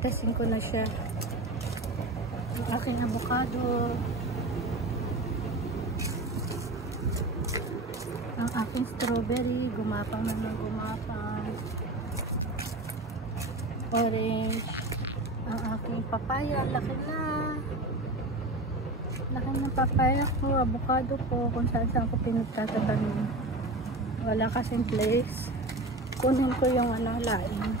Testing ko na siya. Ang aking avocado. Ang aking strawberry. Gumapang naman gumapang. Orange. Ang aking papaya. Laki na. Laki ng papaya ko. Avocado ko. Kung saan ko pinagtatabanin. Wala kasing place. Kunin ko yung laing.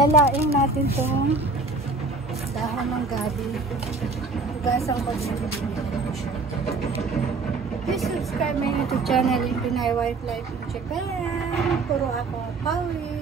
Ilalaing natin itong dahon ng gabi. Hugasang ko din. Please subscribe my YouTube channel in Pinay Wildlife in Japan. Puro ako Pawi.